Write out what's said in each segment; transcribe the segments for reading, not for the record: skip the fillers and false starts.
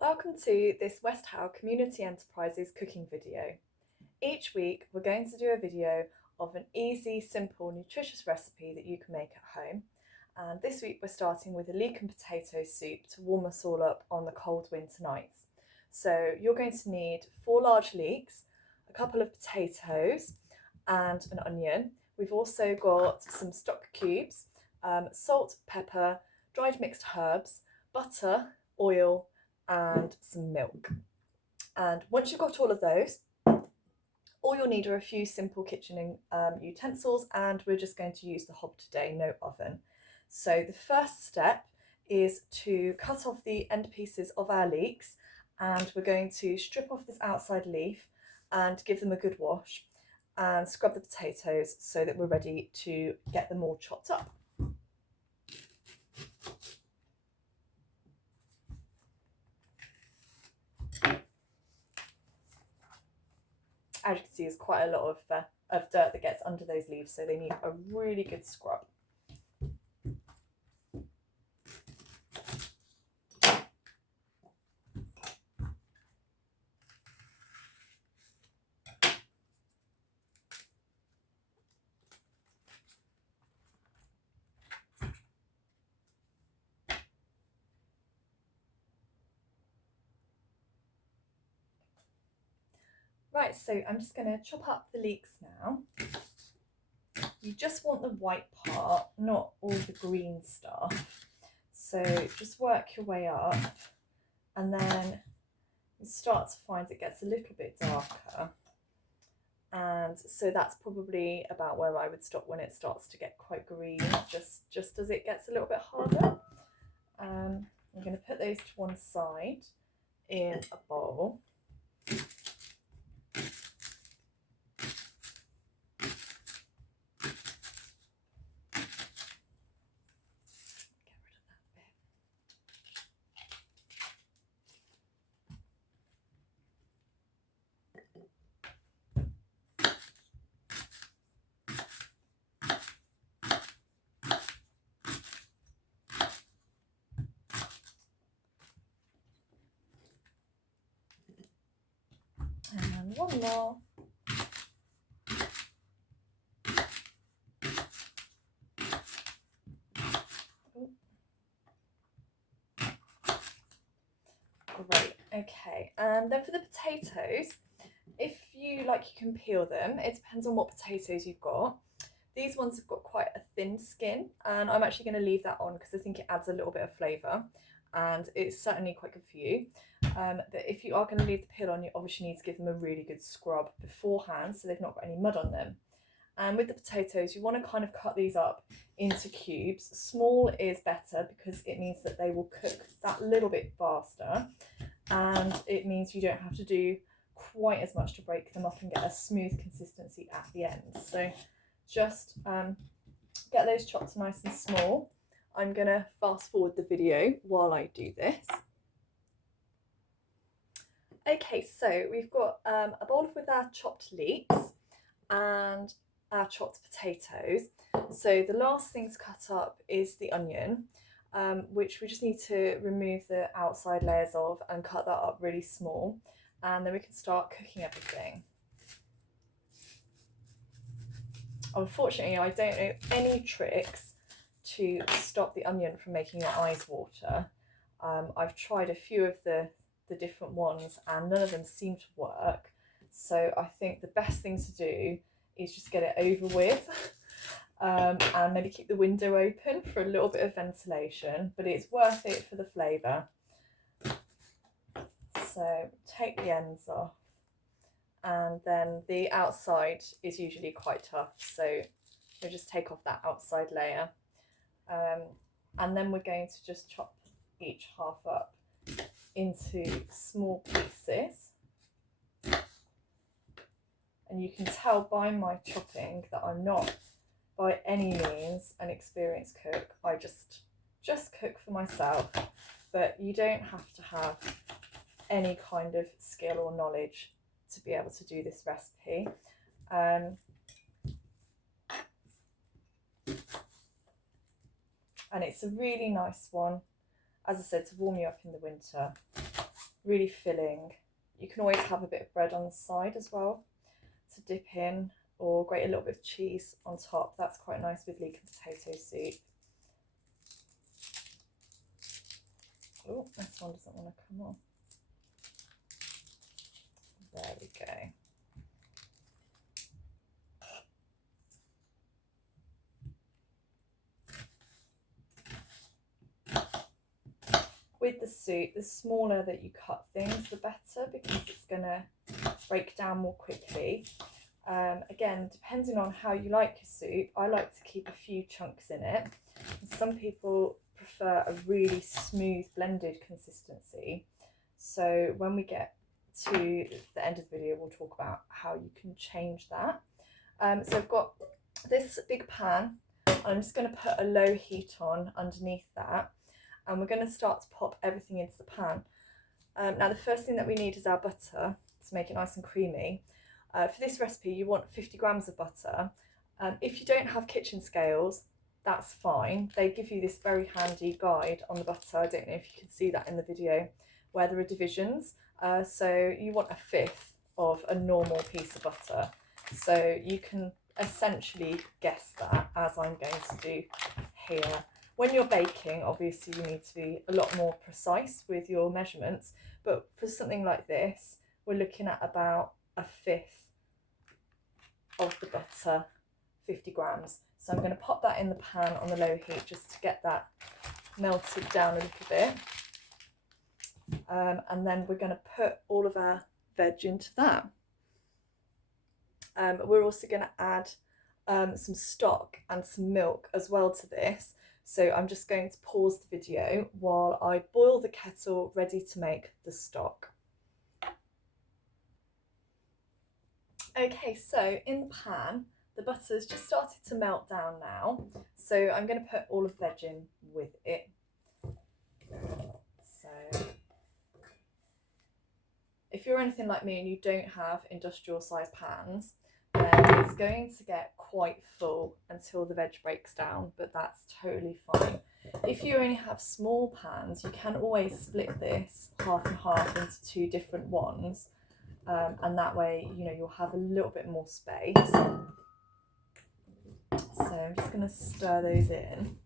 Welcome to this West Howe Community Enterprises cooking video. Each week we're going to do a video of an easy, simple, nutritious recipe that you can make at home. And this week we're starting with a leek and potato soup to warm us all up on the cold winter nights. So you're going to need 4 large leeks, a couple of potatoes and an onion. We've also got some stock cubes, salt, pepper, dried mixed herbs, butter, oil, and some milk. And once you've got all of those, all you'll need are a few simple kitchen utensils, and we're just going to use the hob today, no oven. So the first step is to cut off the end pieces of our leeks, and we're going to strip off this outside leaf and give them a good wash and scrub the potatoes so that we're ready to get them all chopped up. As you can see, there's quite a lot of dirt that gets under those leaves, so they need a really good scrub. Right, so I'm just going to chop up the leeks now. You just want the white part, not all the green stuff. So just work your way up, and then you start to find it gets a little bit darker. And so that's probably about where I would stop when it starts to get quite green, just as it gets a little bit harder. I'm going to put those to one side in a bowl. And one more. Great, okay. And then for the potatoes, if you like, you can peel them. It depends on what potatoes you've got. These ones have got quite a thin skin, and I'm actually going to leave that on because I think it adds a little bit of flavour, and it's certainly quite good for you. But if you are going to leave the peel on, you obviously need to give them a really good scrub beforehand so they've not got any mud on them. And with the potatoes, you want to kind of cut these up into cubes. Small is better because it means that they will cook that little bit faster, and it means you don't have to do quite as much to break them up and get a smooth consistency at the end. So just get those chopped nice and small. I'm going to fast forward the video while I do this. Okay, so we've got a bowl with our chopped leeks and our chopped potatoes. So the last thing to cut up is the onion, which we just need to remove the outside layers of and cut that up really small, and then we can start cooking everything. Unfortunately, I don't know any tricks to stop the onion from making your eyes water. I've tried a few of the different ones and none of them seem to work. So I think the best thing to do is just get it over with, and maybe keep the window open for a little bit of ventilation, but it's worth it for the flavour. So take the ends off, and then the outside is usually quite tough, so we'll just take off that outside layer, and then we're going to just chop each half up into small pieces. And you can tell by my chopping that I'm not by any means an experienced cook. I just cook for myself, but you don't have to have any kind of skill or knowledge to be able to do this recipe. And it's a really nice one, as I said, to warm you up in the winter. really filling. You can always have a bit of bread on the side as well to dip in, or grate a little bit of cheese on top. That's quite nice with leek and potato soup. Oh, this one doesn't want to come on. There we go. With the soup, the smaller that you cut things, the better, because it's going to break down more quickly. Again, depending on how you like your soup, I like to keep a few chunks in it. Some people prefer a really smooth blended consistency. So when we get to the end of the video, we'll talk about how you can change that. So I've got this big pan. I'm just going to put a low heat on underneath that, and we're going to start to pop everything into the pan. Now the first thing that we need is our butter to make it nice and creamy. For this recipe you want 50 grams of butter. If you don't have kitchen scales, that's fine. They give you this very handy guide on the butter. I don't know if you can see that in the video, where there are divisions. So you want a fifth of a normal piece of butter. So you can essentially guess that, as I'm going to do here. When you're baking, obviously you need to be a lot more precise with your measurements, but for something like this, we're looking at about a fifth of the butter, 50 grams. So I'm going to pop that in the pan on the low heat just to get that melted down a little bit. And then we're going to put all of our veg into that. We're also going to add some stock and some milk as well to this. So I'm just going to pause the video while I boil the kettle ready to make the stock. Okay, so in the pan, the butter's just started to melt down now. So I'm going to put all of the veg in with it. So if you're anything like me and you don't have industrial size pans, then it's going to get quite full until the veg breaks down, but that's totally fine. If you only have small pans, you can always split this half and half into two different ones, and that way, you know, you'll have a little bit more space. So I'm just going to stir those in.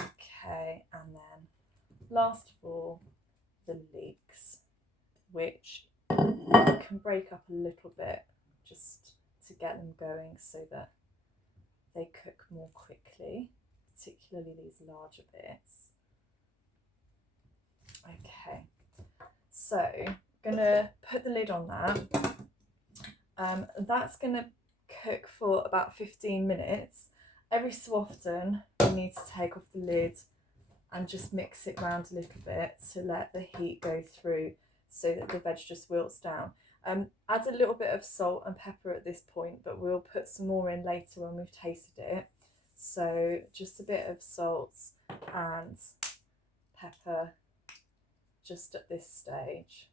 Okay, and then last of all, the leeks, which you can break up a little bit just to get them going so that they cook more quickly, particularly these larger bits. Okay, so I'm gonna put the lid on that. That's gonna cook for about 15 minutes. Every so often you need to take off the lid and just mix it around a little bit to let the heat go through so that the veg just wilts down. Add a little bit of salt and pepper at this point, but we'll put some more in later when we've tasted it. So just a bit of salt and pepper just at this stage.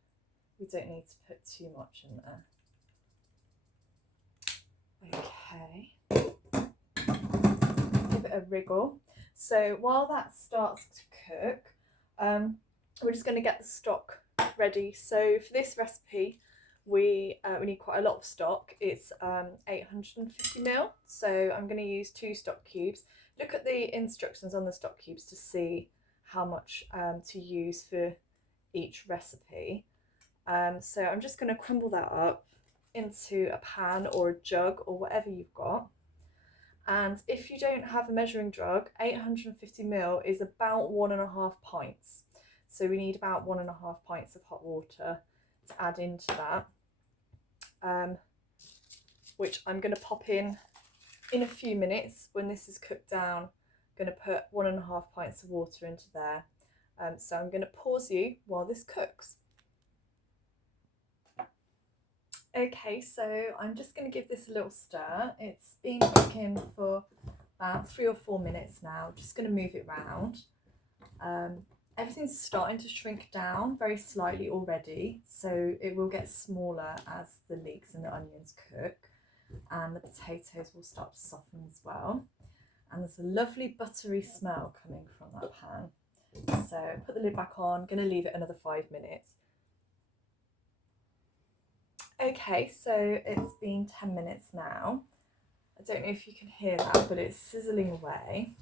We don't need to put too much in there. Okay, give it a wriggle. So while that starts to cook, we're just going to get the stock ready. So for this recipe, we need quite a lot of stock. It's 850 ml, so I'm going to use 2 stock cubes. Look at the instructions on the stock cubes to see how much to use for each recipe. So I'm just going to crumble that up into a pan or a jug or whatever you've got. And if you don't have a measuring jug, 850 ml is about 1.5 pints. So we need about 1.5 pints of hot water to add into that, which I'm going to pop in a few minutes. When this is cooked down, I'm going to put 1.5 pints of water into there. So I'm going to pause you while this cooks. Okay, so I'm just going to give this a little stir. It's been cooking for about 3 or 4 minutes now. Just going to move it around. Everything's starting to shrink down very slightly already, so it will get smaller as the leeks and the onions cook, and the potatoes will start to soften as well. and there's a lovely buttery smell coming from that pan. So put the lid back on, going to leave it another 5 minutes. Okay, so it's been 10 minutes now. I don't know if you can hear that, but it's sizzling away.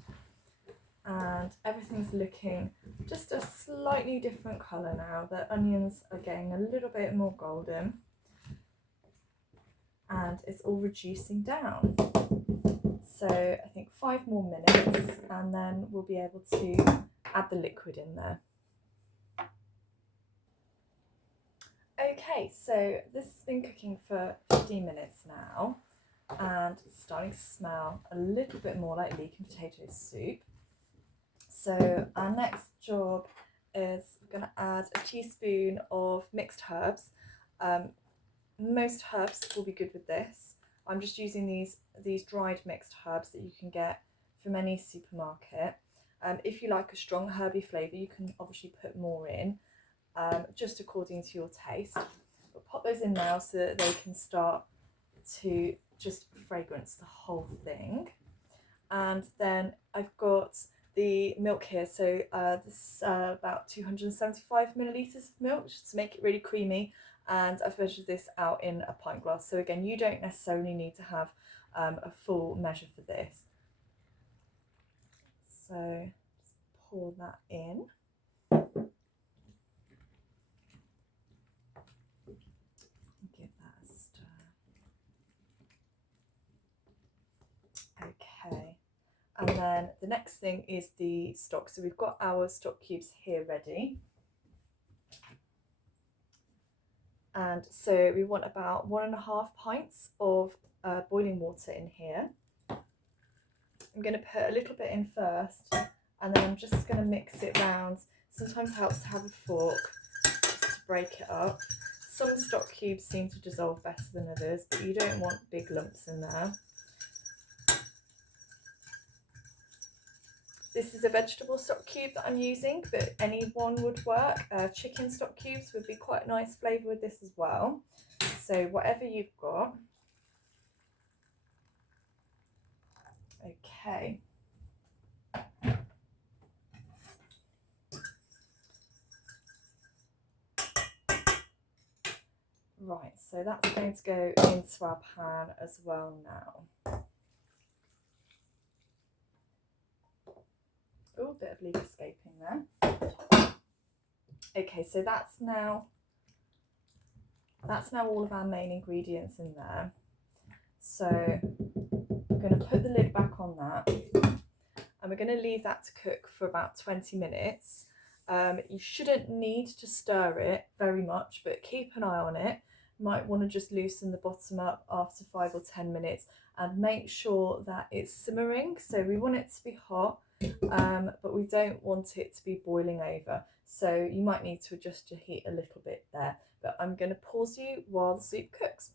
And everything's looking just a slightly different colour now. The onions are getting a little bit more golden. And it's all reducing down. So I think 5 more minutes and then we'll be able to add the liquid in there. Okay, so this has been cooking for 15 minutes now and it's starting to smell a little bit more like leek and potato soup. So our next job is we're going to add a teaspoon of mixed herbs. Most herbs will be good with this. I'm just using these dried mixed herbs that you can get from any supermarket. If you like a strong herby flavour, you can obviously put more in, just according to your taste. But pop those in now so that they can start to just fragrance the whole thing. And then I've got the milk here, so this is about 275 millilitres of milk, just to make it really creamy. And I've measured this out in a pint glass. So again, you don't necessarily need to have a full measure for this. So just pour that in. Give that a stir. Okay. And then the next thing is the stock. So we've got our stock cubes here ready. And so we want about 1.5 pints of boiling water in here. I'm going to put a little bit in first and then I'm just going to mix it round. Sometimes it helps to have a fork just to break it up. Some stock cubes seem to dissolve better than others, but you don't want big lumps in there. This is a vegetable stock cube that I'm using, but any one would work. Chicken stock cubes would be quite a nice flavour with this as well. So whatever you've got. Okay. Right, so that's going to go into our pan as well now. Oh, a bit of leek escaping there. Okay, so that's now all of our main ingredients in there. So I'm going to put the lid back on that and we're going to leave that to cook for about 20 minutes. You shouldn't need to stir it very much, but keep an eye on it. You might want to just loosen the bottom up after 5 or 10 minutes and make sure that it's simmering. So we want it to be hot, but we don't want it to be boiling over. So you might need to adjust your heat a little bit there, but I'm going to pause you while the soup cooks.